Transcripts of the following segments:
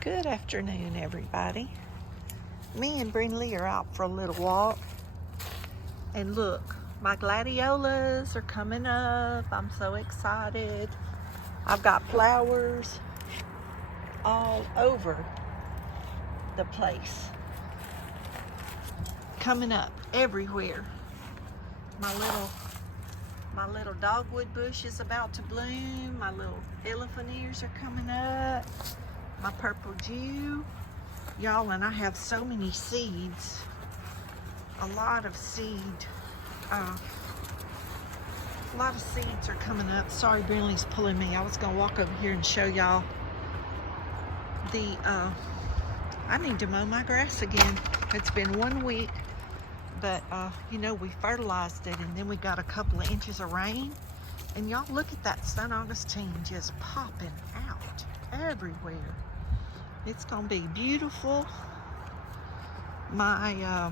Good afternoon, everybody. Me and Brinley are out for a little walk. And look, my gladiolas are coming up. I'm so excited. I've got flowers all over the place. Coming up everywhere. My little dogwood bush is about to bloom. My little elephant ears are coming up. My purple Jew. Y'all, and I have so many seeds. A lot of seeds are coming up. Sorry, Brinley's pulling me. I was gonna walk over here and show y'all the, I need to mow my grass again. It's been 1 week, but you know, we fertilized it and then we got a couple of inches of rain. And y'all look at that Sun Augustine just popping out everywhere. It's gonna be beautiful. My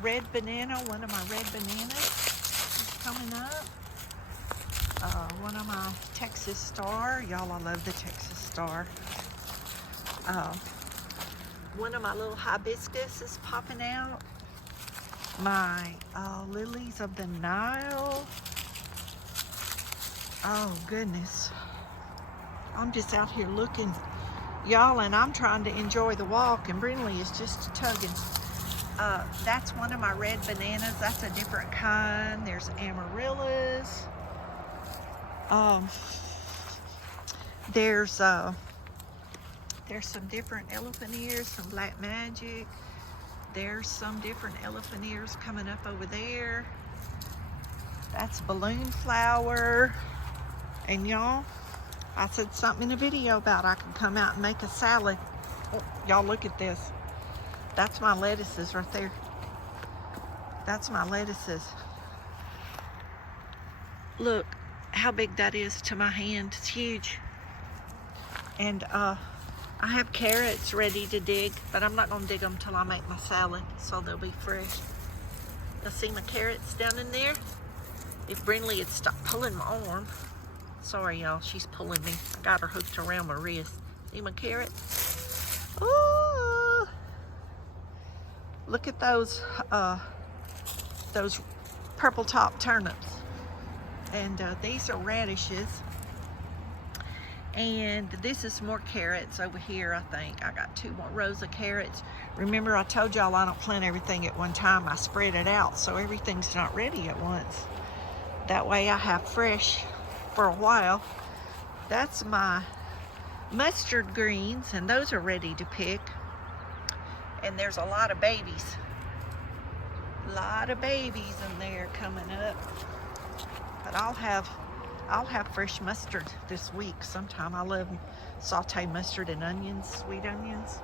red banana, one of my red bananas is coming up. One of my Texas Star, y'all, I love the Texas Star. One of my little hibiscus is popping out. My lilies of the Nile. Oh goodness. I'm just out here looking, y'all, and I'm trying to enjoy the walk, and Brinley is just tugging. That's one of my red bananas. That's a different kind. There's amaryllis. There's some different elephant ears, some black magic. There's some different elephant ears coming up over there. That's balloon flower. And y'all, I said something in a video about I could come out and make a salad. Oh, y'all look at this. That's my lettuces right there. That's my lettuces. Look how big that is to my hand. It's huge. And I have carrots ready to dig, but I'm not gonna dig them till I make my salad, so they'll be fresh. You'll see my carrots down in there. If Brinley had stopped pulling my arm. Sorry, y'all, she's pulling me. I got her hooked around my wrist. See my carrots? Ooh! Look at those purple top turnips. And these are radishes. And this is more carrots over here, I think. I got 2 more rows of carrots. Remember, I told y'all I don't plant everything at one time. I spread it out so everything's not ready at once. That way I have fresh for a while. That's my mustard greens, and those are ready to pick. And there's a lot of babies. A lot of babies in there coming up. But I'll have fresh mustard this week sometime. I love sauteed mustard and onions, sweet onions.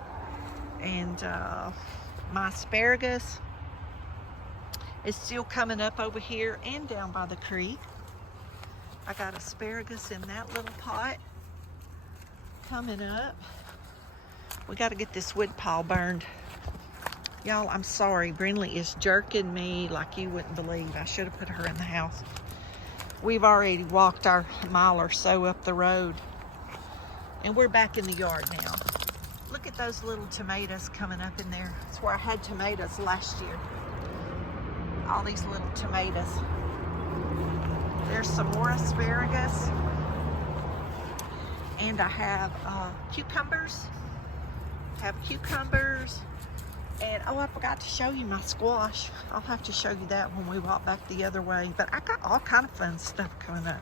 And my asparagus is still coming up over here and down by the creek. I got asparagus in that little pot coming up. We got to get this wood pile burned. Y'all, I'm sorry. Brinley is jerking me like you wouldn't believe. I should have put her in the house. We've already walked our mile or so up the road, and we're back in the yard now. Look at those little tomatoes coming up in there. It's where I had tomatoes last year. All these little tomatoes. There's some more asparagus. And I have cucumbers. And oh, I forgot to show you my squash. I'll have to show you that when we walk back the other way. But I got all kind of fun stuff coming up.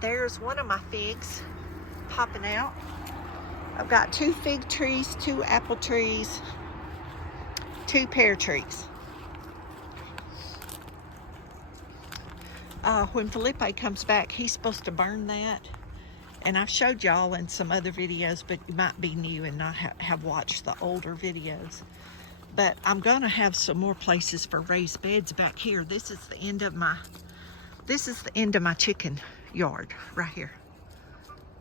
There's one of my figs popping out. I've got 2 fig trees, 2 apple trees, 2 pear trees. When Felipe comes back, he's supposed to burn that. And I've showed y'all in some other videos, but you might be new and not have watched the older videos. But I'm gonna have some more places for raised beds back here. This is the end of my chicken yard right here.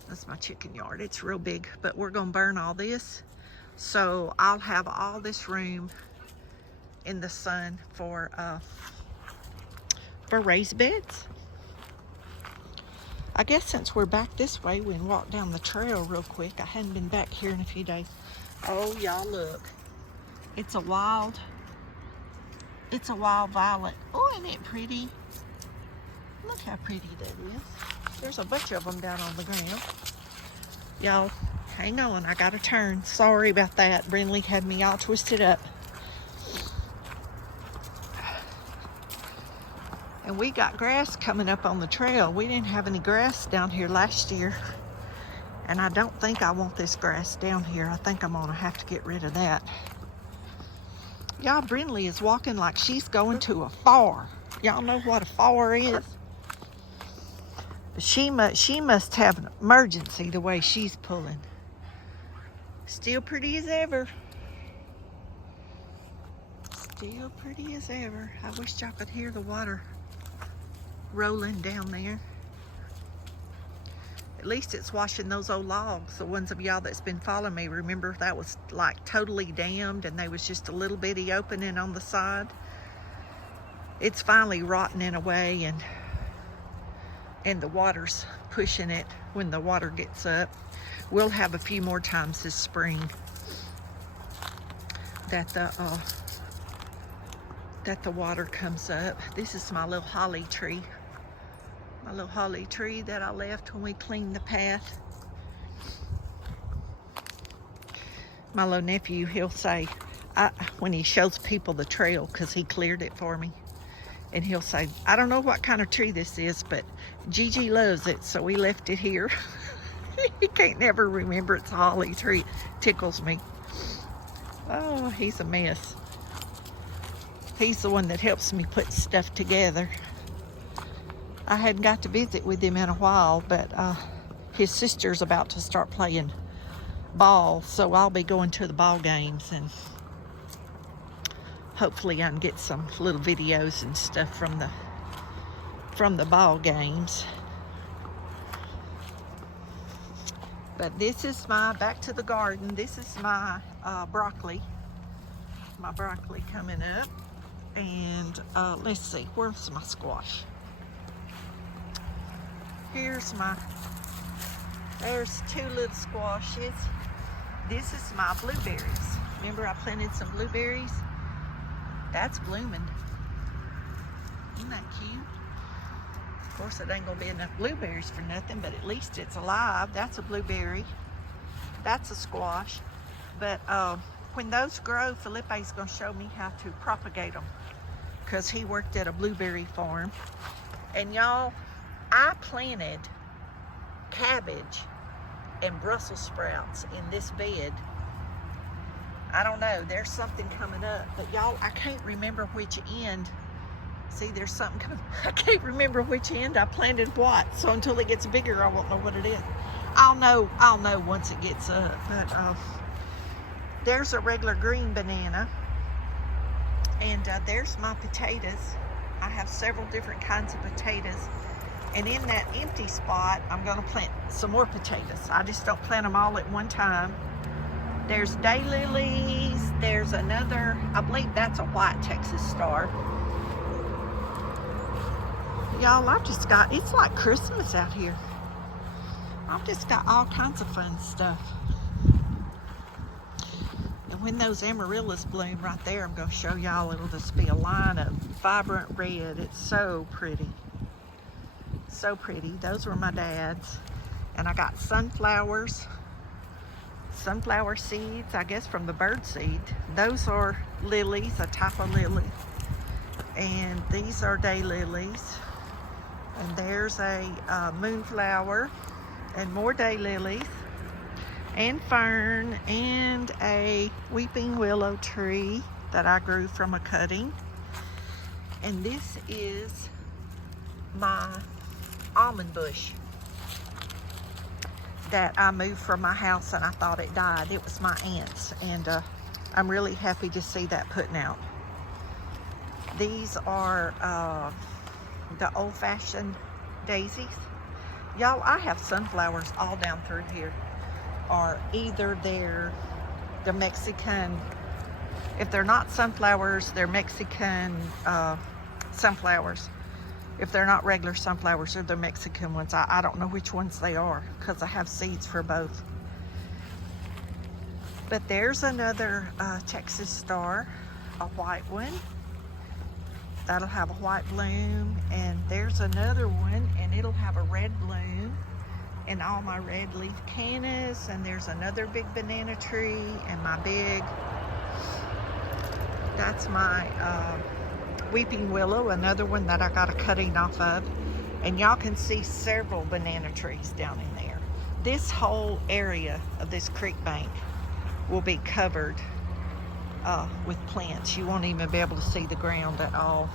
That's my chicken yard. It's real big, but we're gonna burn all this. So I'll have all this room in the sun for raised beds. I guess since we're back this way, we can walk down the trail real quick. I hadn't been back here in a few days. Oh, y'all look. It's a wild violet. Oh, isn't it pretty? Look how pretty that is. There's a bunch of them down on the ground. Y'all, hang on. I got to turn. Sorry about that. Brinley had me all twisted up. And we got grass coming up on the trail. We didn't have any grass down here last year. And I don't think I want this grass down here. I think I'm gonna have to get rid of that. Y'all, Brinley is walking like she's going to a far. Y'all know what a far is? She must have an emergency the way she's pulling. Still pretty as ever. Still pretty as ever. I wish y'all could hear the water rolling down there. At least it's washing those old logs. The ones of y'all that's been following me, remember that was like totally dammed and there was just a little bitty opening on the side. It's finally rotting away, and the water's pushing it when the water gets up. We'll have a few more times this spring that the water comes up. This is my little holly tree. My little holly tree that I left when we cleaned the path. My little nephew, he'll say, when he shows people the trail, because he cleared it for me, and he'll say, I don't know what kind of tree this is, but Gigi loves it, so we left it here. He can't never remember it's a holly tree. Tickles me. Oh, he's a mess. He's the one that helps me put stuff together. I hadn't got to visit with him in a while, but his sister's about to start playing ball, so I'll be going to the ball games, and hopefully I can get some little videos and stuff from the ball games. But this is back to the garden. This is my broccoli. My broccoli coming up. And let's see, where's my squash? There's two little squashes. This is my blueberries. Remember I planted some blueberries? That's blooming. Isn't that cute? Of course it ain't gonna be enough blueberries for nothing, but at least it's alive. That's a blueberry. That's a squash. But when those grow, Felipe's gonna show me how to propagate them, because he worked at a blueberry farm. And y'all, I planted cabbage and Brussels sprouts in this bed. I don't know, there's something coming up, but y'all, I can't remember which end. See, there's something coming. I can't remember which end I planted what, so until it gets bigger, I won't know what it is. I'll know once it gets up. But there's a regular green banana, and there's my potatoes. I have several different kinds of potatoes. And in that empty spot, I'm gonna plant some more potatoes. I just don't plant them all at one time. There's daylilies. There's another, I believe that's a white Texas star. Y'all, it's like Christmas out here. I've just got all kinds of fun stuff. And when those amaryllis bloom right there, I'm gonna show y'all, it'll just be a line of vibrant red. It's so pretty. So pretty. Those were my dad's. And I got sunflower seeds, I guess from the bird seed. Those are lilies, a type of lily. And these are daylilies. And there's a moonflower and more daylilies and fern and a weeping willow tree that I grew from a cutting. And this is my almond bush that I moved from my house and I thought it died. It was my aunt's, and I'm really happy to see that putting out. These are the old-fashioned daisies. Y'all, I have sunflowers all down through here, or either they're the Mexican, if they're not sunflowers, they're Mexican sunflowers. If they're not regular sunflowers or they're Mexican ones, I don't know which ones they are because I have seeds for both. But there's another Texas star, a white one. That'll have a white bloom. And there's another one, and it'll have a red bloom. And all my red leaf cannas. And there's another big banana tree, and my big, that's my weeping willow, another one that I got a cutting off of. And y'all can see several banana trees down in there. This whole area of this creek bank will be covered with plants. You won't even be able to see the ground at all.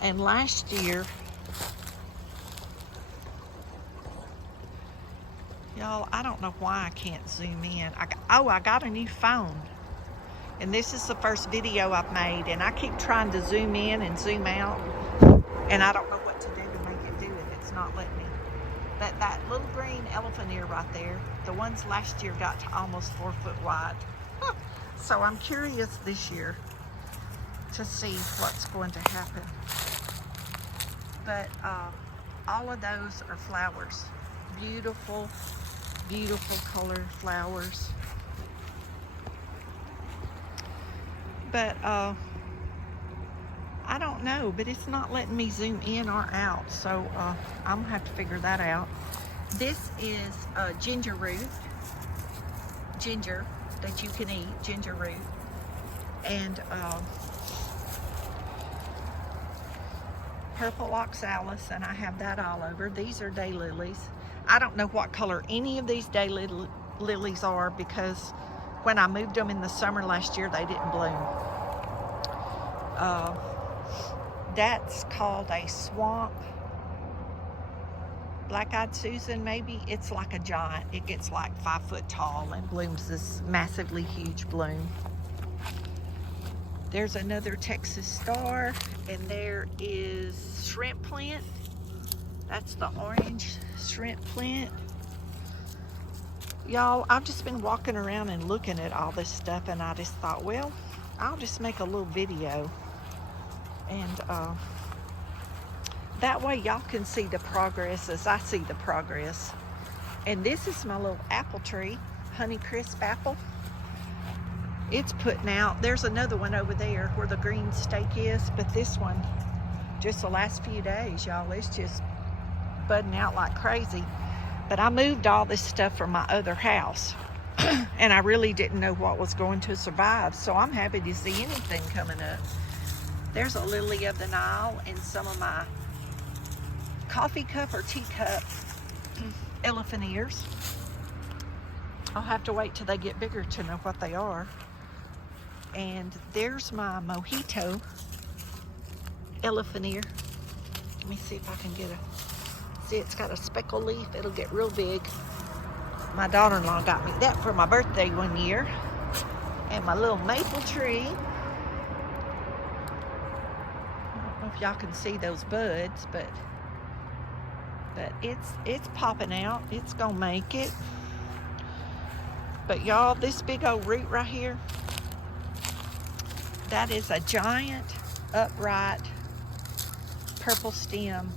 And last year, y'all, I don't know why I can't zoom in. I got a new phone. And this is the first video I've made, and I keep trying to zoom in and zoom out, and I don't know what to do to make it do it. It's not letting me. That little green elephant ear right there, the ones last year got to almost 4 foot wide. So I'm curious this year to see what's going to happen. But all of those are flowers. Beautiful, beautiful colored flowers. But I don't know, but it's not letting me zoom in or out, so I'm gonna have to figure that out. This is ginger root, ginger that you can eat, ginger root, and purple oxalis, and I have that all over. These are daylilies. I don't know what color any of these daylilies are because when I moved them in the summer last year, they didn't bloom. That's called a swamp black-eyed Susan, maybe. It's like a giant. It gets like 5 foot tall and blooms this massively huge bloom. There's another Texas star, and there is shrimp plant. That's the orange shrimp plant. Y'all, I've just been walking around and looking at all this stuff, and I just thought, well, I'll just make a little video, and that way y'all can see the progress as I see the progress. And this is my little apple tree, Honeycrisp apple. It's putting out. There's another one over there where the green stake is, but this one, just the last few days, y'all, it's just budding out like crazy. But I moved all this stuff from my other house, and I really didn't know what was going to survive, so I'm happy to see anything coming up. There's a lily of the Nile and some of my coffee cup or teacup elephant ears. I'll have to wait till they get bigger to know what they are. And there's my mojito elephant ear. Let me see if I can get a... See, it's got a speckle leaf. It'll get real big. My daughter-in-law got me that for my birthday one year. And my little maple tree. I don't know if y'all can see those buds, but it's popping out. It's gonna make it. But y'all, this big old root right here, that is a giant upright purple stem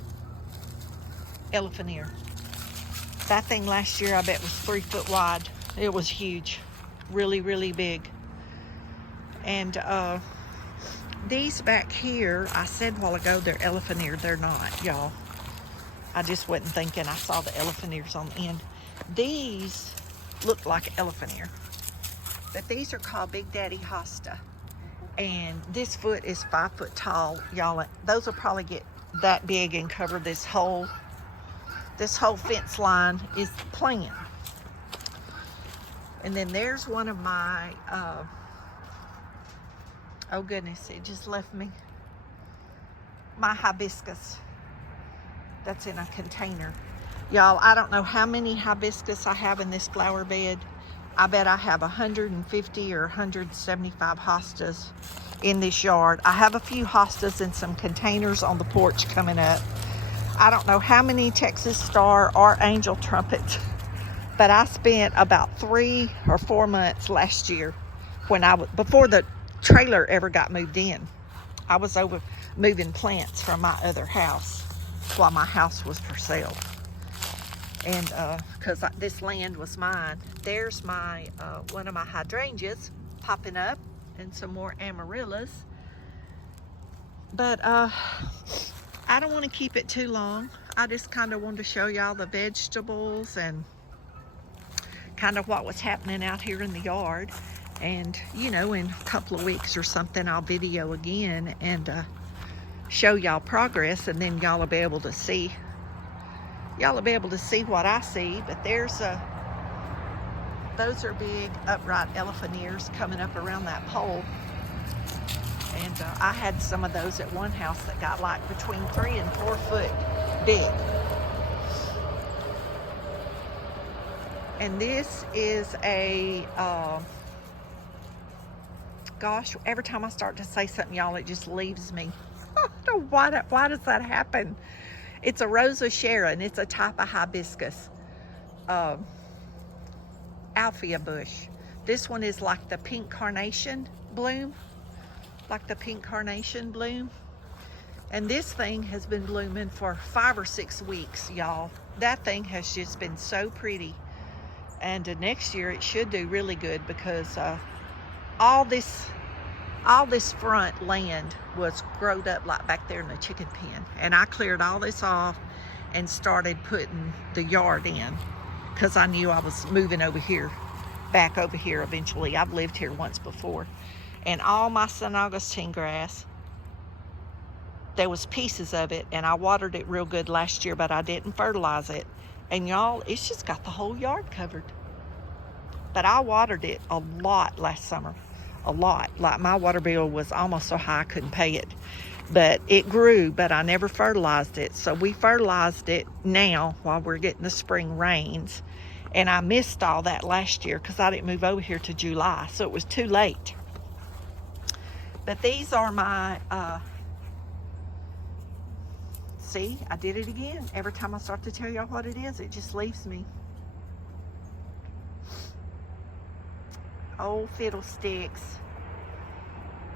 elephant ear. That thing last year I bet was 3 foot wide. It was huge, really, really big. And these back here, I said a while ago they're elephant ear. They're not, y'all. I just wasn't thinking. I saw the elephant ears on the end. These look like elephant ear, but these are called Big Daddy Hosta, and this foot is 5 foot tall, y'all. Those will probably get that big and cover this whole fence line is the plan. And then there's one of my oh goodness, it just left me, my hibiscus that's in a container. Y'all, I don't know how many hibiscus I have in this flower bed. I bet I have 150 or 175 hostas in this yard. I have a few hostas in some containers on the porch coming up. I don't know how many Texas star or angel trumpets, but I spent about 3 or 4 months last year when before the trailer ever got moved in. I was moving plants from my other house while my house was for sale. And because this land was mine. There's my one of my hydrangeas popping up, and some more amaryllis. But I don't want to keep it too long. I just kind of wanted to show y'all the vegetables and kind of what was happening out here in the yard. And you know, in a couple of weeks or something, I'll video again and show y'all progress, and then y'all will be able to see what I see. But there's those are big upright elephant ears coming up around that pole. And I had some of those at one house that got like between 3 and 4 foot big. And this is a, gosh, every time I start to say something, y'all, it just leaves me. I don't know why does that happen? It's a Rosa Sharon. It's a type of hibiscus. Althea bush. This one is like the pink carnation bloom. And this thing has been blooming for 5 or 6 weeks, y'all. That thing has just been so pretty. And next year it should do really good, because all this front land was growed up like back there in the chicken pen. And I cleared all this off and started putting the yard in, because I knew I was moving over here, back over here eventually. I've lived here once before. And all my St. Augustine grass, there was pieces of it, and I watered it real good last year, but I didn't fertilize it. And y'all, it's just got the whole yard covered. But I watered it a lot last summer, a lot. Like my water bill was almost so high I couldn't pay it. But it grew, but I never fertilized it. So we fertilized it now while we're getting the spring rains. And I missed all that last year because I didn't move over here to July, so it was too late. But these are my, see, I did it again. Every time I start to tell y'all what it is, it just leaves me. Old fiddlesticks.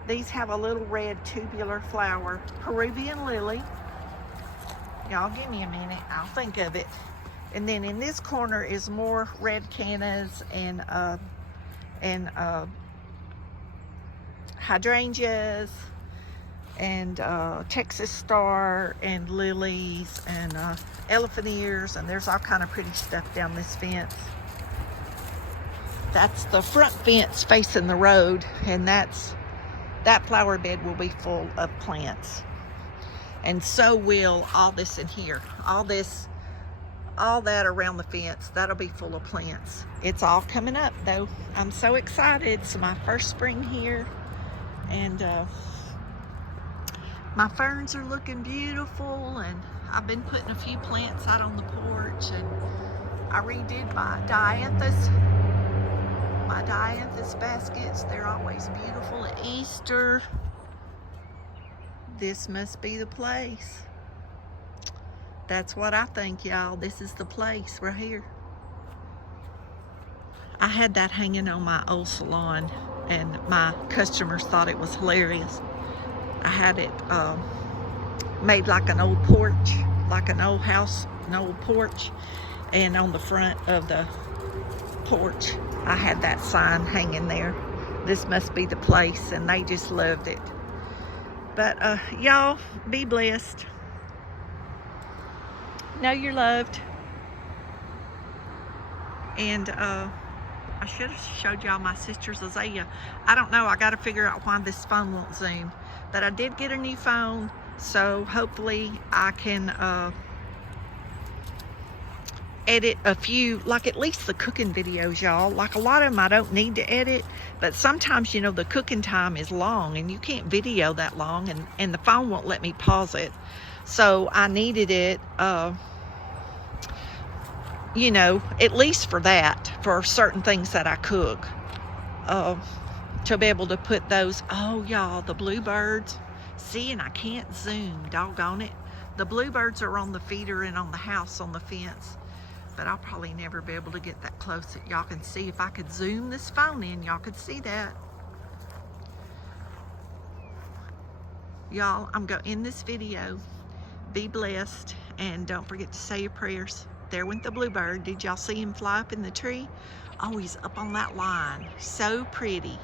These have a little red tubular flower. Peruvian lily. Y'all give me a minute, I'll think of it. And then in this corner is more red cannas and hydrangeas and Texas star and lilies and elephant ears, and there's all kind of pretty stuff down this fence. That's the front fence facing the road, and that flower bed will be full of plants. And so will all this in here. All that around the fence, that'll be full of plants. It's all coming up though. I'm so excited. It's my first spring here. And my ferns are looking beautiful, and I've been putting a few plants out on the porch, and I redid my dianthus baskets. They're always beautiful at Easter. This must be the place. That's what I think, y'all. This is the place right here. I had that hanging on my old salon, and my customers thought it was hilarious. I had it made like an old porch, like an old house, an old porch, and on the front of the porch I had that sign hanging there. This must be the place, and they just loved it. But y'all, be blessed. Know you're loved. And I should have showed y'all my sister's azalea. I don't know, I got to figure out why this phone won't zoom. But I did get a new phone, so hopefully I can edit a few, like at least the cooking videos, y'all. Like a lot of them I don't need to edit, but sometimes, you know, the cooking time is long and you can't video that long, and the phone won't let me pause it. So I needed it, you know, at least for that, for certain things that I cook, to be able to put those. Oh, y'all, the bluebirds. See, and I can't zoom, doggone it. The bluebirds are on the feeder and on the house on the fence, but I'll probably never be able to get that close that y'all can see. If I could zoom this phone in, y'all could see that. Y'all, I'm going to end this video. Be blessed, and don't forget to say your prayers. There went the bluebird. Did y'all see him fly up in the tree? Oh, he's up on that line. So pretty.